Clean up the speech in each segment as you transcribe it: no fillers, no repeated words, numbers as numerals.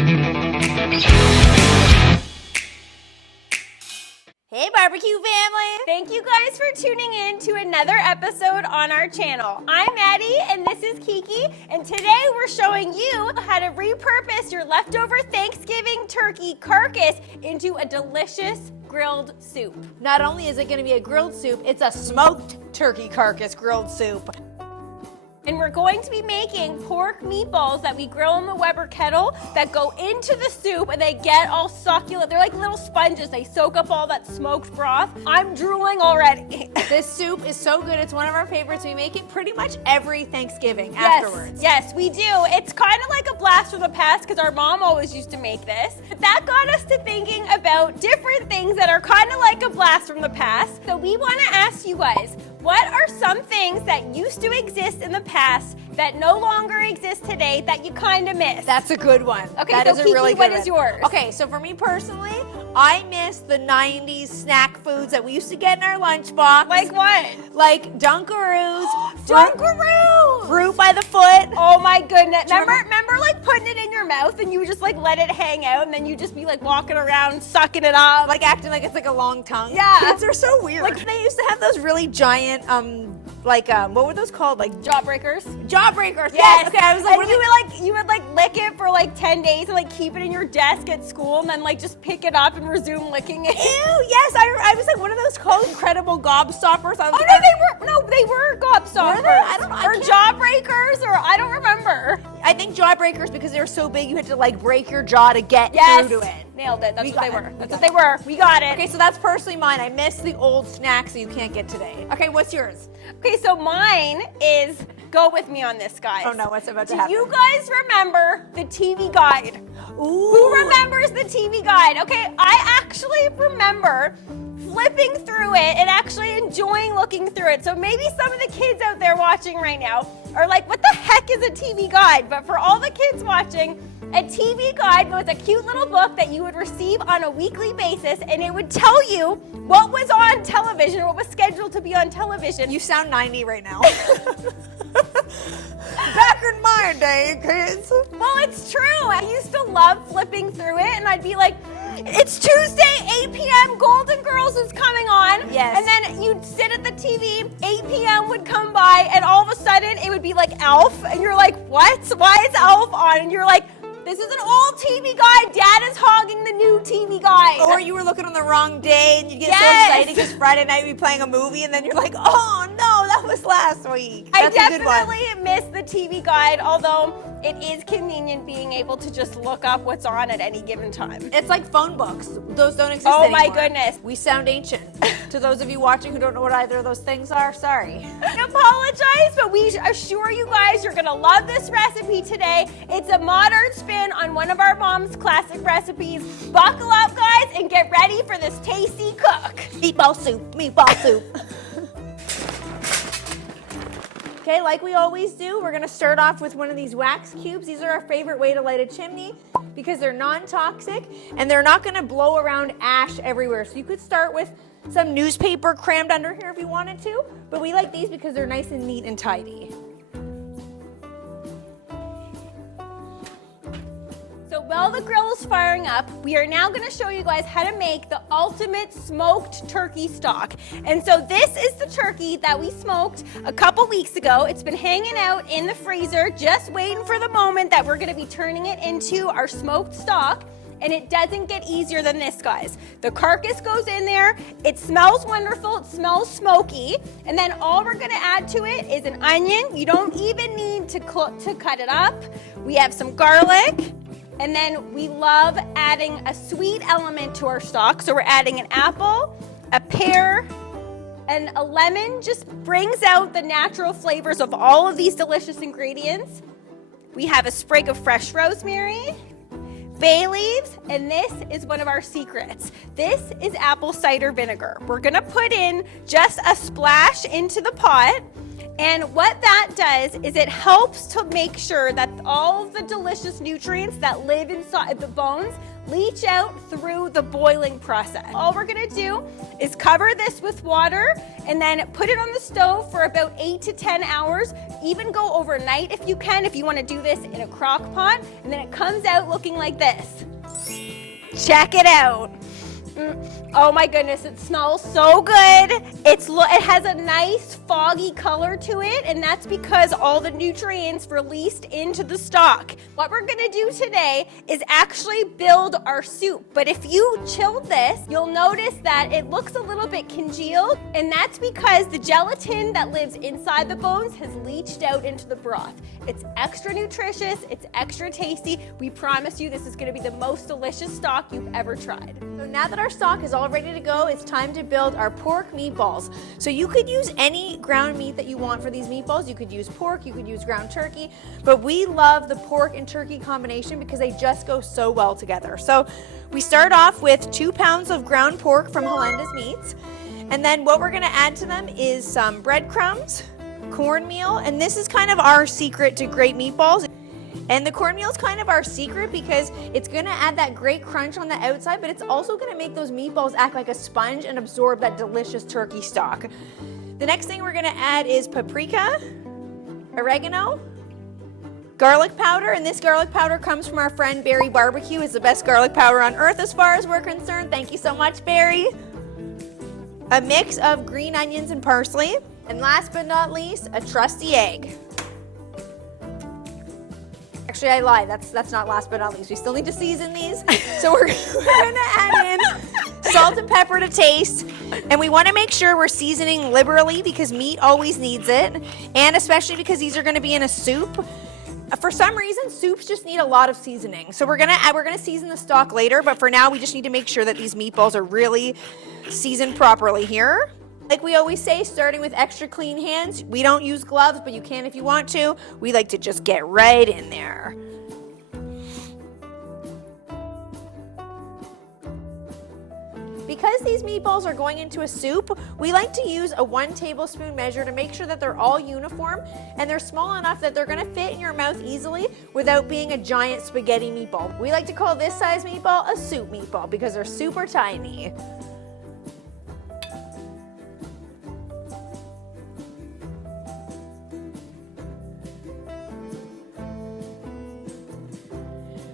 Hey barbecue family! Thank you guys for tuning in to another episode on our channel. I'm Maddie and this is Kiki, and today we're showing you how to repurpose your leftover Thanksgiving turkey carcass into a delicious grilled soup. Not only is it going to be a grilled soup, it's a smoked turkey carcass grilled soup. And we're going to be making pork meatballs that we grill in the Weber kettle that go into the soup and they get all succulent. They're like little sponges. They soak up all that smoked broth. I'm drooling already. This soup is so good. It's one of our favorites. We make it pretty much every Thanksgiving afterwards. Yes, we do. It's kind of like a blast from the past because our mom always used to make this. But that got us to thinking about different things that are kind of like a blast from the past. So we want to ask you guys, what are some things that used to exist in the past that no longer exist today that you kind of miss? That's a good one. Okay, that so is a Kiki, really good what one. is yours? Okay, so for me personally, I miss the 90s snack foods that we used to get in our lunchbox. Like what? Like Dunkaroos. Dunkaroos! Fruit by the foot. Oh my goodness. Remember like putting it in your mouth and you would just like let it hang out and then you just be like walking around sucking it up. Like acting like it's like a long tongue. Yeah. Kids are so weird. Like they used to have those really giant, what were those called? Like Jawbreakers? Jawbreakers. Yes. Okay, I was like, and you would lick it for like 10 days and like keep it in your desk at school and then like just pick it up and resume licking it. Ew, yes, I was like, what are those called? Incredible gobstoppers? They were gobstoppers. Were they? I don't know. Or jawbreakers, or I don't remember. I think jawbreakers because they were so big you had to like break your jaw to get through to it. Nailed it. That's what they were. That's what they were. We got it. Okay, so that's personally mine. I miss the old snacks that you can't get today. Okay, what's yours? Okay, so mine is, go with me on this, guys. Oh no, what's about to happen? Do you guys remember the TV guide? Ooh. Who remembers the TV guide? Okay, I actually remember flipping through it and actually enjoying looking through it. So maybe some of the kids out there watching right now are like, what the heck is a TV guide? But for all the kids watching, a TV guide was a cute little book that you would receive on a weekly basis, and it would tell you what was on television, what was scheduled to be on television. You sound 90 right now. Back in my day, kids. Well, it's true. I used to love flipping through it, and I'd be like, it's Tuesday, 8 p.m., Golden Girls is coming on. Yes. And then you'd sit at the TV, 8 p.m. would come by, and all of a sudden, it would be like Elf, and you're like, what? Why is Elf on? And you're like, this is an old TV guide. Dad is hogging the new TV guide. Or you were looking on the wrong day and you get so excited because Friday night we'd be playing a movie and then you're like, oh no, that was last week. That's I definitely miss the TV guide, although it is convenient being able to just look up what's on at any given time. It's like phone books. Those don't exist anymore. Oh my goodness. We sound ancient. To those of you watching who don't know what either of those things are, sorry. I apologize, but we assure you guys you're gonna love this recipe today. It's a modern spin on one of our mom's classic recipes. Buckle up, guys, and get ready for this tasty cook. Meatball soup, meatball soup. Okay, like we always do, we're gonna start off with one of these wax cubes. These are our favorite way to light a chimney because they're non-toxic and they're not gonna blow around ash everywhere. So you could start with some newspaper crammed under here if you wanted to, but we like these because they're nice and neat and tidy. So while the grill is firing up, we are now going to show you guys how to make the ultimate smoked turkey stock. And so this is the turkey that we smoked a couple weeks ago. It's been hanging out in the freezer, just waiting for the moment that we're going to be turning it into our smoked stock. And it doesn't get easier than this, guys. The carcass goes in there. It smells wonderful. It smells smoky. And then all we're gonna add to it is an onion. You don't even need to cut it up. We have some garlic. And then we love adding a sweet element to our stock. So we're adding an apple, a pear, and a lemon. Just brings out the natural flavors of all of these delicious ingredients. We have a sprig of fresh rosemary, bay leaves, and this is one of our secrets. This is apple cider vinegar. We're gonna put in just a splash into the pot, and what that does is it helps to make sure that all of the delicious nutrients that live inside the bones leach out through the boiling process. All we're gonna do is cover this with water and then put it on the stove for about 8 to 10 hours. Even go overnight if you can, if you wanna do this in a crock pot, and then it comes out looking like this. Check it out. Oh my goodness, it smells so good. It has a nice foggy color to it, and that's because all the nutrients released into the stock. What we're gonna do today is actually build our soup. But if you chilled this, you'll notice that it looks a little bit congealed, and that's because the gelatin that lives inside the bones has leached out into the broth. It's extra nutritious, it's extra tasty. We promise you this is gonna be the most delicious stock you've ever tried. So now that our stock is all ready to go, it's time to build our pork meatballs. So you could use any ground meat that you want for these meatballs. You could use pork, you could use ground turkey, but we love the pork and turkey combination because they just go so well together. So we start off with 2 pounds of ground pork from Halenda's Meats. And then what we're gonna add to them is some breadcrumbs, cornmeal, and this is kind of our secret to great meatballs. And the cornmeal is kind of our secret because it's gonna add that great crunch on the outside, but it's also gonna make those meatballs act like a sponge and absorb that delicious turkey stock. The next thing we're gonna add is paprika, oregano, garlic powder, and this garlic powder comes from our friend Barry Barbecue. It's the best garlic powder on earth as far as we're concerned. Thank you so much, Barry. A mix of green onions and parsley. And last but not least, a trusty egg. Actually, I lied. That's not last but not least. We still need to season these. So we're gonna add in salt and pepper to taste. And we wanna make sure we're seasoning liberally because meat always needs it. And especially because these are gonna be in a soup. For some reason, soups just need a lot of seasoning. So we're gonna season the stock later, but for now, we just need to make sure that these meatballs are really seasoned properly here. Like we always say, starting with extra clean hands. We don't use gloves, but you can if you want to. We like to just get right in there. Because these meatballs are going into a soup, we like to use a 1 tablespoon measure to make sure that they're all uniform and they're small enough that they're gonna fit in your mouth easily without being a giant spaghetti meatball. We like to call this size meatball a soup meatball because they're super tiny.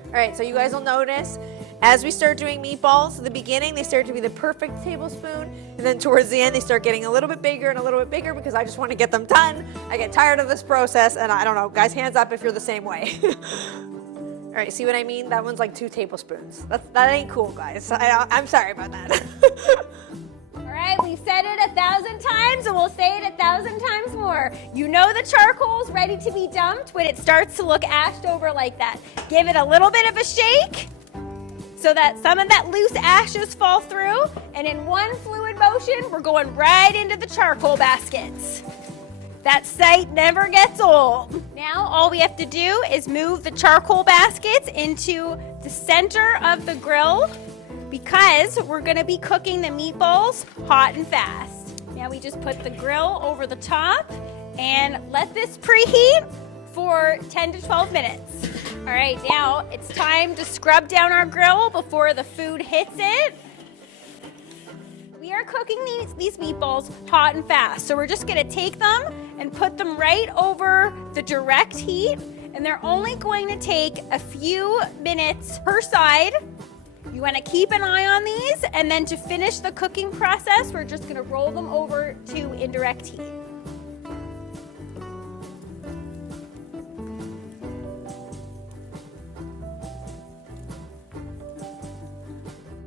All right, so you guys will notice as we start doing meatballs, at the beginning they start to be the perfect tablespoon, and then towards the end they start getting a little bit bigger and a little bit bigger because I just want to get them done. I get tired of this process, and I don't know, guys, hands up if you're the same way. All right, see what I mean? That one's like 2 tablespoons. That ain't cool, guys. I'm sorry about that. All right, we've said it 1,000 times and we'll say it 1,000 times more. You know the charcoal's ready to be dumped when it starts to look ashed over like that. Give it a little bit of a shake so that some of that loose ashes fall through, and in one fluid motion, we're going right into the charcoal baskets. That sight never gets old. Now all we have to do is move the charcoal baskets into the center of the grill because we're gonna be cooking the meatballs hot and fast. Now we just put the grill over the top and let this preheat for 10 to 12 minutes. All right, now it's time to scrub down our grill before the food hits it. We are cooking these meatballs hot and fast, so we're just gonna take them and put them right over the direct heat, and they're only going to take a few minutes per side. You wanna keep an eye on these, and then to finish the cooking process, we're just gonna roll them over to indirect heat.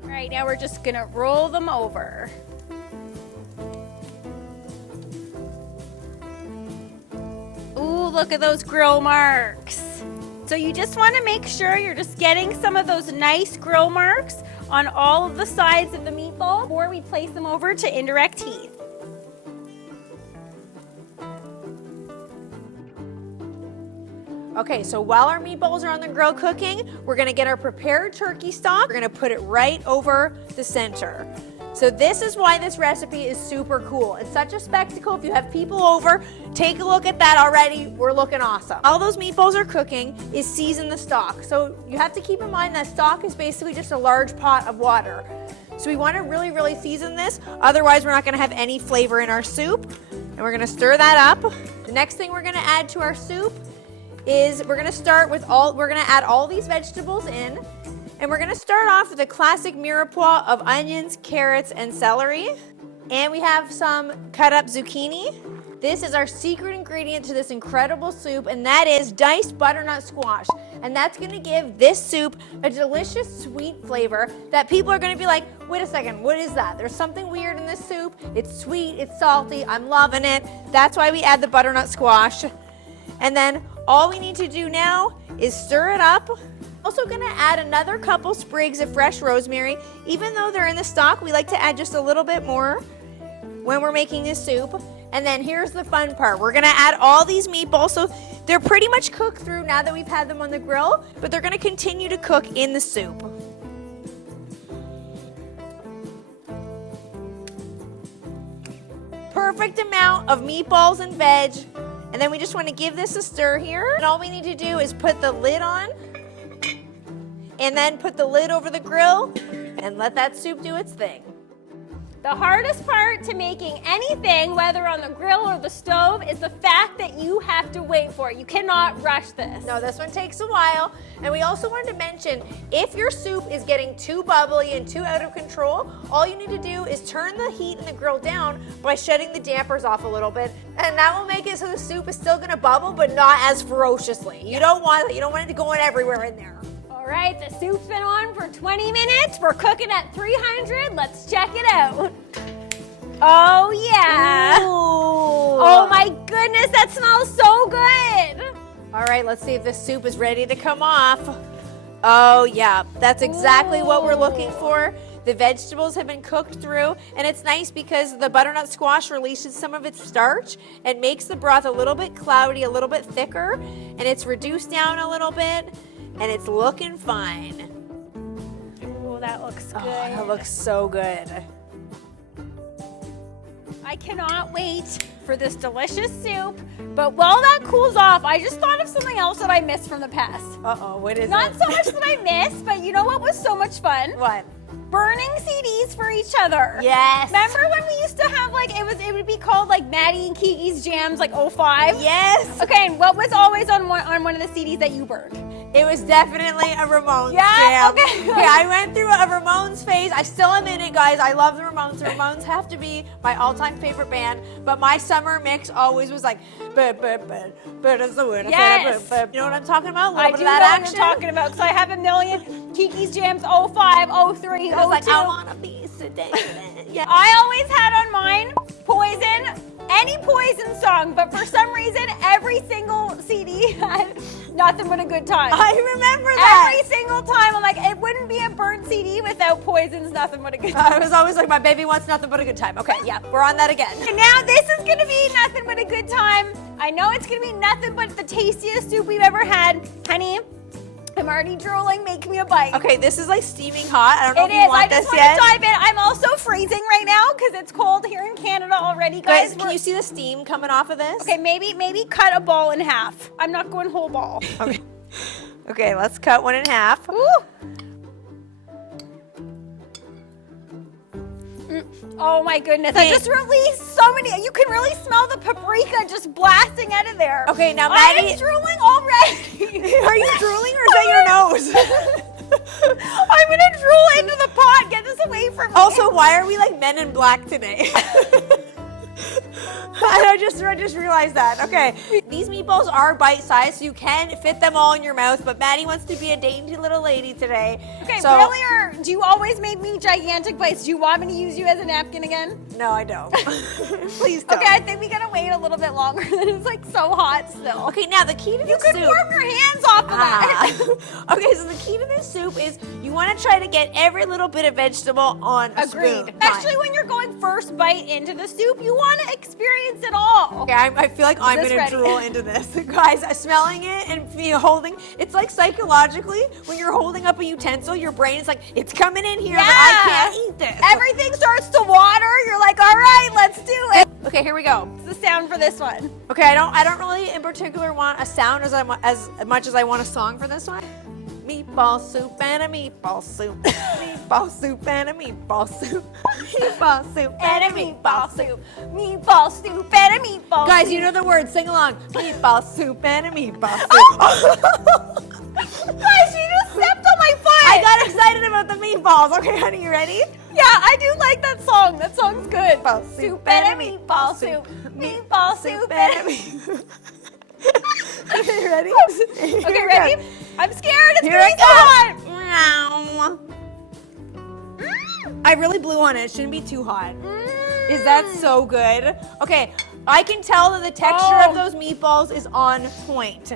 All right, now we're just gonna roll them over. Ooh, look at those grill marks. So you just wanna make sure you're just getting some of those nice grill marks on all of the sides of the meatball before we place them over to indirect heat. Okay, so while our meatballs are on the grill cooking, we're gonna get our prepared turkey stock. We're gonna put it right over the center. So this is why this recipe is super cool. It's such a spectacle. If you have people over, take a look at that already. We're looking awesome. All those meatballs are cooking is season the stock. So you have to keep in mind that stock is basically just a large pot of water. So we want to really, really season this. Otherwise, we're not going to have any flavor in our soup. And we're going to stir that up. The next thing we're going to add to our soup is we're going to add all these vegetables in. And we're going to start off with a classic mirepoix of onions, carrots, and celery. And we have some cut up zucchini. This is our secret ingredient to this incredible soup, and that is diced butternut squash. And that's going to give this soup a delicious sweet flavor that people are going to be like, wait a second, what is that? There's something weird in this soup. It's sweet, it's salty, I'm loving it. That's why we add the butternut squash. And then all we need to do now is stir it up. Also going to add another couple sprigs of fresh rosemary. Even though they're in the stock, we like to add just a little bit more when we're making this soup. And then here's the fun part. We're going to add all these meatballs. So they're pretty much cooked through now that we've had them on the grill, but they're going to continue to cook in the soup. Perfect amount of meatballs and veg. And then we just want to give this a stir here. And all we need to do is put the lid on and then put the lid over the grill and let that soup do its thing. The hardest part to making anything, whether on the grill or the stove, is the fact that you have to wait for it. You cannot rush this. No, this one takes a while. And we also wanted to mention, if your soup is getting too bubbly and too out of control, all you need to do is turn the heat in the grill down by shutting the dampers off a little bit. And that will make it so the soup is still gonna bubble, but not as ferociously. You don't want it to go in everywhere in there. All right, the soup's been on for 20 minutes. We're cooking at 300. Let's check it out. Oh, yeah. Ooh. Oh, my goodness, that smells so good. All right, let's see if the soup is ready to come off. Oh, yeah, that's exactly what we're looking for. The vegetables have been cooked through, and it's nice because the butternut squash releases some of its starch and makes the broth a little bit cloudy, a little bit thicker, and it's reduced down a little bit. And it's looking fine. Oh, that looks good. Oh, that looks so good. I cannot wait for this delicious soup. But while that cools off, I just thought of something else that I missed from the past. Uh-oh, what is it? Not so much that I missed, but you know what was so much fun? What? Burning CDs for each other. Yes. Remember when we used to have it would be called like Maddie and Kiki's Jams like 05? Yes. Okay, and what was always on one of the CDs that you burned? It was definitely a Ramones Yeah, jam. okay. Okay, I went through a Ramones phase. I still am in it, guys. I love the Ramones. The Ramones have to be my all-time favorite band. But my summer mix always was like, Yes. You know what I'm talking about? A little I bit do of that know action. what you're talking about because I have a million Kiki's Jams 05, 03, 02. I was like, I want a piece of day. Yeah. I always had on mine Poison, any Poison song, but for some reason every single CD had Nothing But a Good Time. I remember that. Every single time, I'm like, it wouldn't be a burnt CD without Poison's Nothing But a Good Time. I was always like, my baby wants nothing but a good time. Okay, yeah, we're on that again. And now this is gonna be nothing but a good time. I know it's gonna be nothing but the tastiest soup we've ever had. Honey, I'm already drooling, make me a bite. Okay, this is like steaming hot. I don't know if you I want just this want yet. to dive in. I'm also freezing right now because it's cold here in Canada already, guys. Can you see the steam coming off of this? Okay, maybe cut a ball in half. I'm not going whole ball. Okay. Okay, let's cut one in half. Ooh. Oh my goodness, I just released so many. You can really smell the paprika just blasting out of there. Okay, now Maddie. I'm drooling already. Are you drooling or is that your nose? I'm gonna drool into the pot. Get this away from me. Also, why are we like Men in Black today? I just realized that. Okay, these meatballs are bite-sized, so you can fit them all in your mouth, but Maddie wants to be a dainty little lady today. Okay, so, really, or do you always make me gigantic bites? Do you want me to use you as a napkin again? No, I don't. Please don't. Okay, I think we gotta wait a little bit longer. It's like so hot still. Okay, now the key to this soup. You could warm your hands off of that. Okay, so the key to this soup is you want to try to get every little bit of vegetable on a spoon. Especially when you're going first bite into the soup, you want to experience experience at all. Okay, I feel like I'm this gonna ready? drool into this. Guys, smelling it and holding, it's like psychologically, when you're holding up a utensil, your brain is like, it's coming in here, but I can't eat this. Everything starts to water. You're like, all right, let's do it. Okay, here we go. What's the sound for this one? Okay, I don't really in particular want a sound as much as I want a song for this one. Meatball soup and a meatball soup. Meatball soup and a meatball soup. Meatball soup And a meatball soup. Meatball soup and a meatball Guys, soup. you know the words. Sing along. Meatball soup and a meatball soup. Guys, you just stepped on my foot. I got excited about the meatballs. Okay, honey, you ready? Yeah, I do like that song. That song's good. Meatball Soup and a meatball soup. Meatball soup and a meatball. Okay, you ready? Okay, ready? I'm scared. It's Here gonna be it so hot. I really blew on it. It shouldn't be too hot. Is that so good? Okay, I can tell that the texture of those meatballs is on point.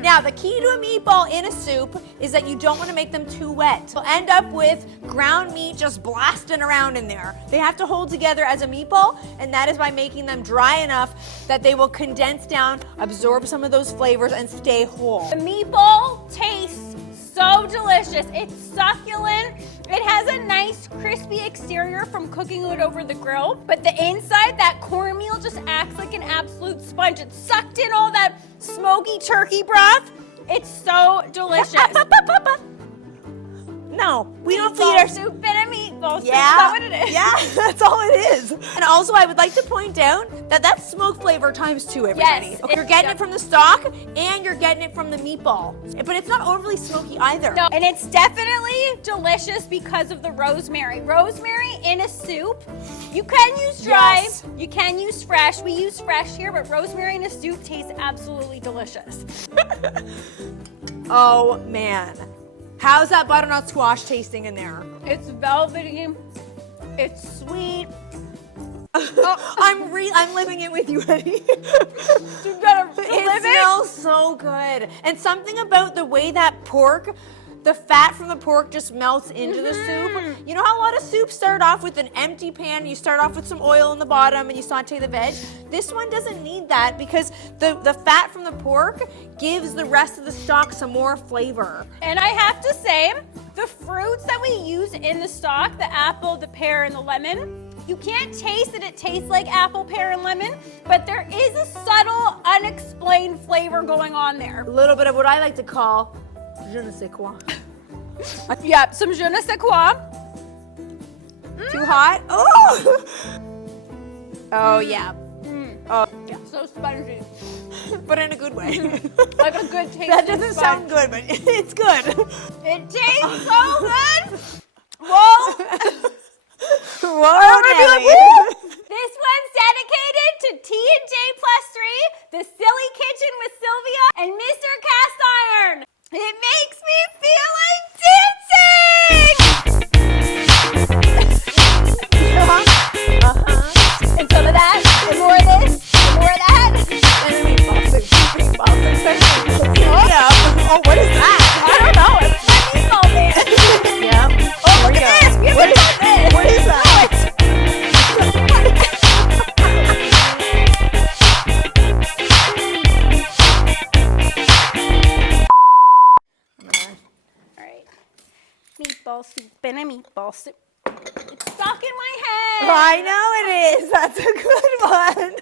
Now, the key to a meatball in a soup is that you don't want to make them too wet. You'll end up with ground meat just blasting around in there. They have to hold together as a meatball, and that is by making them dry enough that they will condense down, absorb some of those flavors, and stay whole. The meatball tastes so delicious. It's succulent. It has a nice crispy exterior from cooking it over the grill, but the inside, that cornmeal just acts like an absolute sponge. It sucked in all that smoky turkey broth. It's so delicious. No, we don't feed Meatball our soup and a meatball soup. Yeah, Is that what it is? yeah, that's all it is. And also, I would like to point out that that's smoke flavor times 2, everybody. Yes, Okay, you're getting it from the stock and you're getting it from the meatball. But it's not overly smoky either. No, and it's definitely delicious because of the rosemary. Rosemary in a soup, you can use dry, Yes. you can use fresh. We use fresh here, but rosemary in a soup tastes absolutely delicious. Oh, man. How's that butternut squash tasting in there? It's velvety, it's sweet. I'm living it with you, honey. You gotta It live it. smells so good. And something about the way that pork, the fat from the pork just melts into the soup. You know how a lot of soups start off with an empty pan, you start off with some oil in the bottom and you saute the veg? This one doesn't need that because the fat from the pork gives the rest of the stock some more flavor. And I have to say, the fruits that we use in the stock, the apple, the pear, and the lemon, you can't taste that it tastes like apple, pear, and lemon, but there is a subtle, unexplained flavor going on there. A little bit of what I like to call je ne sais quoi. Yep, some je ne sais quoi. Too hot? Oh! Oh, yeah. Oh, yeah. So spongy. But in a good way. Like a good taste. That doesn't sound good, but it's good. It tastes so good. Whoa. Whoa, Nelly. This one's dedicated to T&J+3, the Silly Kitchen with Sylvia, and Mr. Cast Iron. It makes me feel like dancing. And some of that, and more of this, and more of that. And a meatball soup. Oh, what is that? I don't know. It's my meatball dance. Yeah. Oh, look at this. We haven't done this. What is that? All right. Meatball soup and a meatball soup. It's stuck in my head. I know it is. That's a good one.